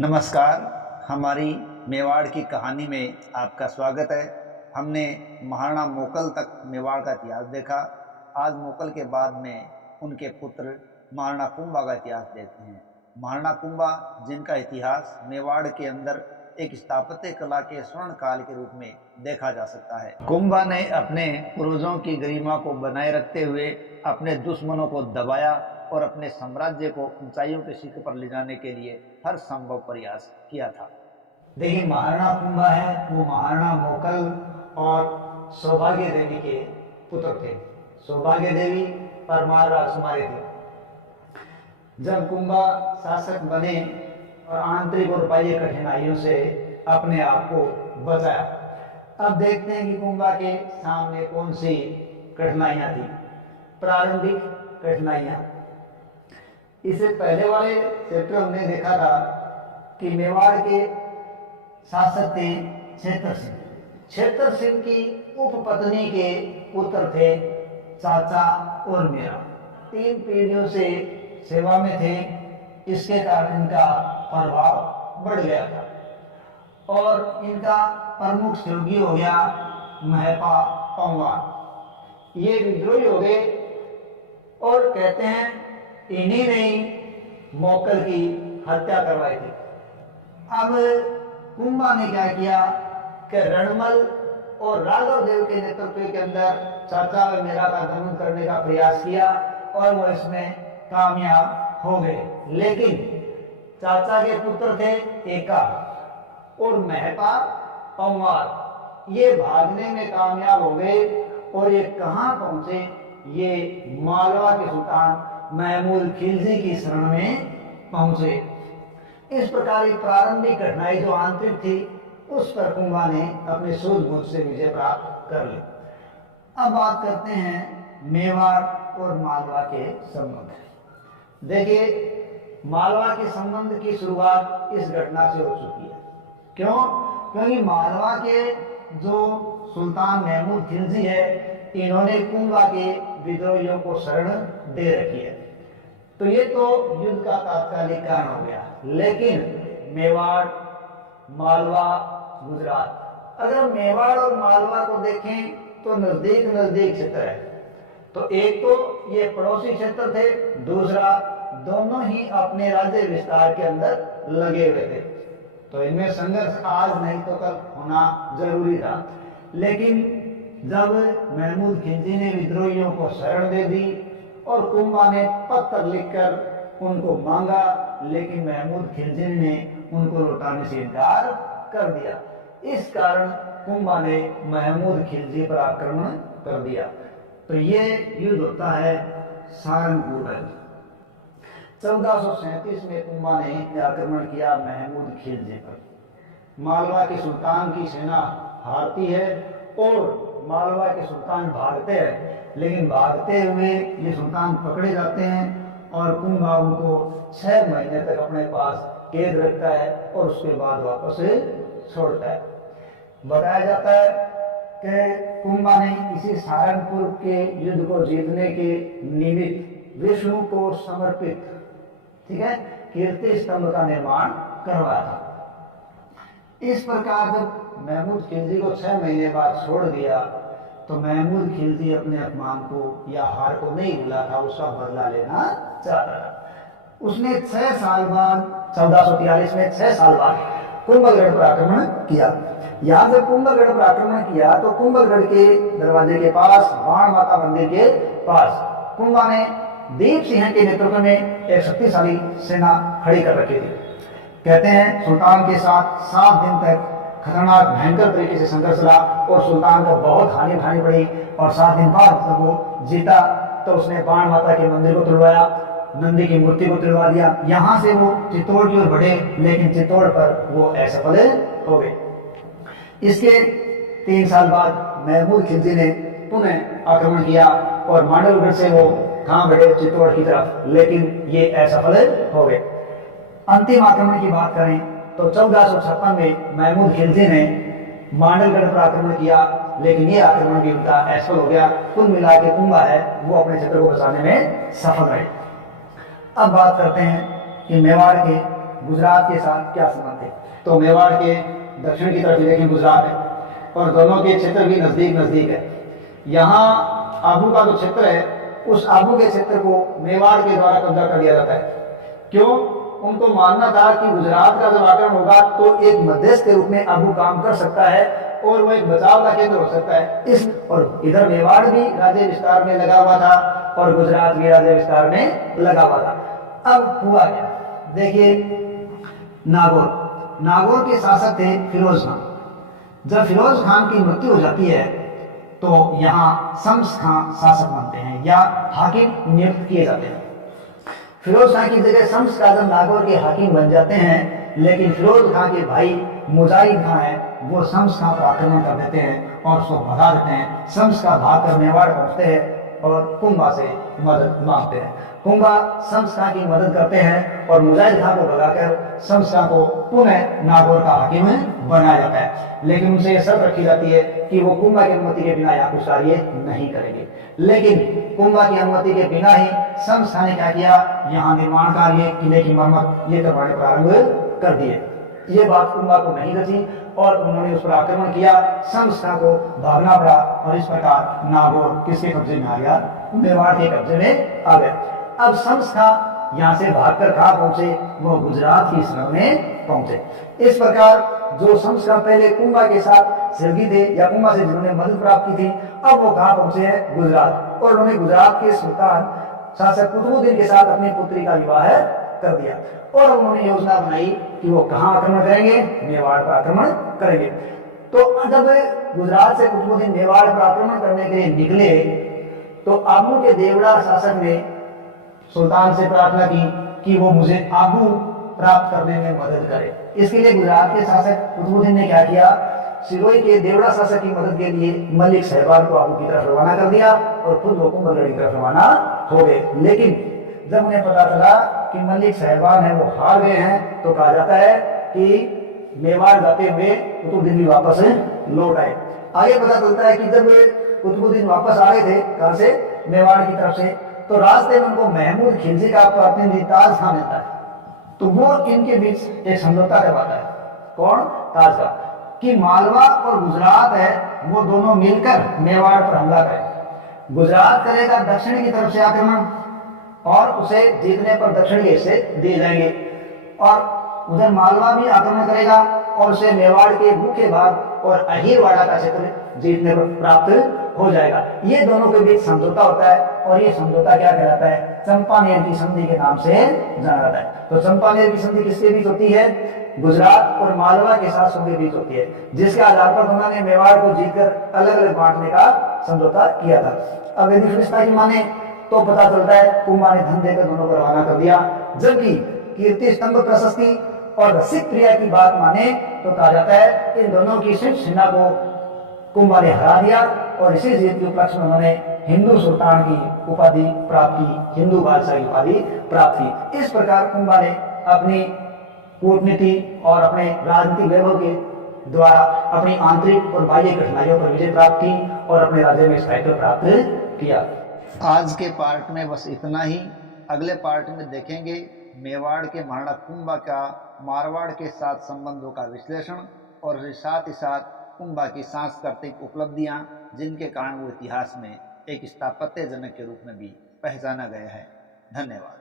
नमस्कार। हमारी मेवाड़ की कहानी में आपका स्वागत है। हमने महाराणा मोकल तक मेवाड़ का इतिहास देखा। आज मोकल के बाद में उनके पुत्र महाराणा कुंभा का इतिहास देखते हैं। महाराणा कुंभा जिनका इतिहास मेवाड़ के अंदर एक स्थापत्य कला के स्वर्ण काल के रूप में देखा जा सकता है। कुंभा ने अपने पूर्वजों की गरिमा को बनाए रखते हुए अपने दुश्मनों को दबाया और अपने साम्राज्य को ऊंचाइयों के शिखर पर ले जाने के लिए हर संभव प्रयास किया था। देखिए, महाराणा कुंभा है वो महाराणा मोकल और सौभाग्य देवी के पुत्र थे। सौभाग्य देवी परमार राजकुमारी थी। जब कुंभा शासक बने और आंतरिक और बाह्य कठिनाइयों से अपने आप को बचाया। अब देखते हैं कि कुंभा के सामने कौन सी कठिनाइयां थी। प्रारंभिक कठिनाइयां, इससे पहले वाले चैप्टर हमने देखा था कि मेवाड़ के शासक थे क्षेत्र सिंह। क्षेत्र सिंह की उपपत्नी के पुत्र थे चाचा और मेरा। 3 पीढ़ियों से सेवा में थे। इसके कारण इनका प्रभाव बढ़ गया था और इनका प्रमुख सहयोगी हो गया महपा पंवार। ये विद्रोही हो गए और कहते हैं इन्हीं ने मोकल की हत्या करवाई थी। अब कुंभा ने क्या किया कि रणमल और राघव देव के नेतृत्व के अंदर चाचा और मेरा का दमन करने का प्रयास किया और वो इसमें कामयाब हो गए। लेकिन चाचा के पुत्र थे एका और महपा पंवार, ये भागने में कामयाब हो गए और ये कहां पहुंचे? ये मालवा के सुल्तान महमूद खिलजी की शरण में पहुंचे। इस प्रकार की प्रारंभिक घटनाएं जो आंतरिक थी उस पर कुंभा ने अपने सूझबूझ से विजय प्राप्त कर ली। अब बात करते हैं मेवाड़ और मालवा के संबंध। देखिए, मालवा के संबंध की शुरुआत इस घटना से हो चुकी है। क्यों? क्योंकि मालवा के जो सुल्तान महमूद खिलजी है, इन्होंने कुंभा के विद्रोहियों को शरण दे रखी है। तो ये तो युद्ध का तात्कालिक कारण हो गया। लेकिन मेवाड़, मालवा, गुजरात, अगर मेवाड़ और मालवा को देखें तो नजदीक नजदीक क्षेत्र है। तो एक तो ये पड़ोसी क्षेत्र थे, दूसरा दोनों ही अपने राज्य विस्तार के अंदर लगे हुए थे। तो इनमें संघर्ष आज नहीं तो कल होना जरूरी था। लेकिन जब महमूद खिलजी ने विद्रोहियों को शरण दे दी और कुंभा ने पत्र लिखकर उनको मांगा, लेकिन महमूद खिलजी ने उनको लौटाने से इनकार कर दिया। इस कारण कुंभा ने महमूद खिलजी पर आक्रमण कर दिया। तो ये युद्ध होता है सहारनपुर। 1437 में कुंभा ने आक्रमण किया महमूद खिलजी पर। मालवा के सुल्तान की सेना हारती है और मालवा के सुल्तान भागते हैं, लेकिन भागते हुए ये सुल्तान पकड़े जाते हैं और कुंभा उनको 6 महीने तक अपने पास कैद रखता है और उसके बाद वापस छोड़ता है। बताया जाता है कि कुंभा ने इसी सहारनपुर के युद्ध को जीतने के निमित्त विष्णु को समर्पित, ठीक है, कीर्ति स्तंभ का निर्माण करवाया था। इस प्रकार जब महमूद खिलजी को 6 महीने बाद छोड़ दिया तो महमूद खिलजी अपने अपमान को या हार को नहीं भूला था, उसका बदला लेना चाहता था। उसने 6 साल बाद 1443 में 6 साल बाद कुंभलगढ़ पर आक्रमण किया। यहाँ से कुंभलगढ़ पर आक्रमण किया तो कुंभलगढ़ के दरवाजे के पास, बाण माता मंदिर के पास, कुंभा ने दीप सिंह के नेतृत्व में एक शक्तिशाली सेना खड़ी कर रखी थी। कहते हैं सुल्तान के साथ 7 दिन तक खतरनाक भयंकर तरीके से संघर्ष रहा और सुल्तान को बहुत हानि उठानी पड़ी। और 7 दिन बाद जब वो जीता तो उसने बाण माता के मंदिर को तुड़वाया, नंदी की मूर्ति को तुड़वा दिया। यहाँ से वो चित्तौड़ की ओर बढ़े, लेकिन चित्तौड़ पर वो असफल हो गए। इसके 3 साल बाद महमूद खिलजी ने पुनः आक्रमण किया और मांडलगढ़ से वो कहाँ बढ़े? चित्तौड़ की तरफ, लेकिन ये असफल हो गए। अंतिम आक्रमण की बात करें तो 1456 में महमूद खिलजी ने मांडलगढ़ पर आक्रमण किया, लेकिन ये आक्रमण भी उनका असफल हो गया। कुल मिला के कुंभा है वो अपने क्षेत्र को बचाने में सफल रहे। अब बात करते हैं कि मेवाड़ के गुजरात के साथ क्या संबंध थे। तो मेवाड़ के दक्षिण की तरफ देखिए गुजरात है और दोनों के क्षेत्र भी नजदीक नजदीक है। यहाँ आबू का जो क्षेत्र है उस आबू के क्षेत्र को मेवाड़ के द्वारा कब्जा कर लिया जाता है। क्यों? उनको मानना था कि गुजरात का जब आक्रमण होगा तो एक मध्यस्थ के रूप में आबू काम कर सकता है और वो एक बचाव का केंद्र हो सकता है। इस और इधर मेवाड़ भी राज्य विस्तार में लगा हुआ था और गुजरात भी राज्य विस्तार में लगा हुआ था। अब हुआ क्या, देखिए नागौर के शासक थे फिरोज खान। जब फिरोज खान की मृत्यु हो जाती है तो यहाँ शम्स खान शासक बनते हैं या हाकिम नियुक्त किए जाते हैं। फिरोज खान की जगह शम्स आजम नागौर के हाकिम बन जाते हैं, लेकिन फिरोज खान के भाई मुजाहिद खान है वो शम्स खान पर आक्रमण कर देते हैं और उसको भगा देते हैं। शम्स का भाग कर मेवाड़ पहुंचते हैं और कुंभा से मदद मांगते हैं। कुंभा शम्स खान की मदद करते हैं और मुजाहिद खान को भगाकर शम्स खान को पुनः नागौर का हाकिम बनाया जाता है। लेकिन उनसे यह शर्त रखी जाती है कि वो कुंभा की अनुमति के बिना यहाँ कुछ कार्य नहीं करेंगे। लेकिन कुंभा की अनुमति के बिना ही शम्स खान ने क्या किया, यहाँ निर्माण कार्य, किले की मरम्मत ये करवाने प्रारंभ कर दिए। ये बात कुंभा को नहीं रची और उन्होंने उस पर आक्रमण किया। शम्स खान को भागना पड़ा और इस प्रकार नागौर किसके कब्जे में आ गया, मेवाड़ के कब्जे में आ गया। अब शम्स खान यहाँ से भागकर कहाँ पहुंचे, वो गुजरात की शरण में पहुंचे। इस प्रकार जो शम्स खान पहले कुंभा के साथ सहयोगी थे या कुंभा से जिन्होंने मदद प्राप्त की थी, अब वो कहाँ पहुंचे हैं, गुजरात। और उन्होंने गुजरात के सुल्तान शासक कुतुबुद्दीन के साथ अपनी पुत्री का विवाह कर दिया और उन्होंने योजना बनाई कि वो कहाँ आक्रमण करेंगे, मेवाड़ पर आक्रमण करेंगे। तो जब गुजरात से कुतुबुद्दीन मेवाड़ पर आक्रमण करने के लिए निकले तो आबू के देवड़ा शासक ने सुल्तान से प्रार्थना की कि वो मुझे आबू प्राप्त करने में मदद करे। इसके लिए गुजरात के शासक कुतुबुद्दीन ने क्या किया, सिरोही के देवड़ा शासक की मदद के लिए मलिक साहिबान को आबू की तरफ रवाना कर दिया और खुद लोगों को गढ़ी की तरफ रवाना हो गए। लेकिन जब उन्हें पता चला कि मलिक साहिबान है वो हार गए हैं तो कहा जाता है कि मेवाड़ जाते हुए कुतुबुद्दीन भी वापस लौट आए। आगे पता चलता है कि जब कुतुबुद्दीन वापस आ रहे थे कहां से, मेवाड़ की तरफ से, तो रास्ते में उनको महमूद खिलजी का प्रतिनिधि ताज खान मिलता है। तो वो इनके बीच एक समझौता करवाता है। कौन? ताज खान, कि मालवा और गुजरात है वो दोनों मिलकर मेवाड़ पर हमला करें। गुजरात करेगा दक्षिण की तरफ से आक्रमण और उसे जीतने पर दक्षिण के हिस्से दिए जाएंगे और उधर मालवा भी आक्रमण करेगा और उसे मेवाड़ के मुख्य भाग और अहीरवाड़ा का क्षेत्र जीतने पर प्राप्त हो जाएगा। ये दोनों के बीच समझौता होता है और ये समझौता क्या कहलाता है, चंपानेर की संधि के नाम से जाना जाता है। तो चंपानेर की संधि किसके बीच होती है, गुजरात और मालवा के शासकों के बीच होती है, जिसके आधार पर उन्होंने मेवाड़ को जीतकर अलग अलग बांटने का समझौता किया था। अब यदि फिरिश्ता की माने तो पता चलता है कुंभा ने धन देकर दोनों को रवाना कर दिया, जबकि कीर्ति स्तंभ प्रशस्ति और रसिक प्रिया की बात माने तो कहा जाता है इन दोनों की शिव सेना को कुंभा ने हरा दिया और इसी जीत के उपलक्ष्य में उन्होंने हिंदू सुल्तान की उपाधि प्राप्त की, हिंदू बादशाह की उपाधि प्राप्त की। इस प्रकार कुंभा ने अपनी कूटनीति और अपने राजनीतिक वैभव के द्वारा अपनी आंतरिक और बाह्य कठिनाइयों पर विजय प्राप्त की और अपने राज्य में स्थायित्व प्राप्त किया। आज के पार्ट में बस इतना ही। अगले पार्ट में देखेंगे मेवाड़ के महाराणा कुंभा का मारवाड़ के साथ संबंधों का विश्लेषण और साथ ही साथ कुंभा की सांस्कृतिक उपलब्धियां, जिनके कारण वो इतिहास में एक स्थापत्य जनक के रूप में भी पहचाना गया है। धन्यवाद।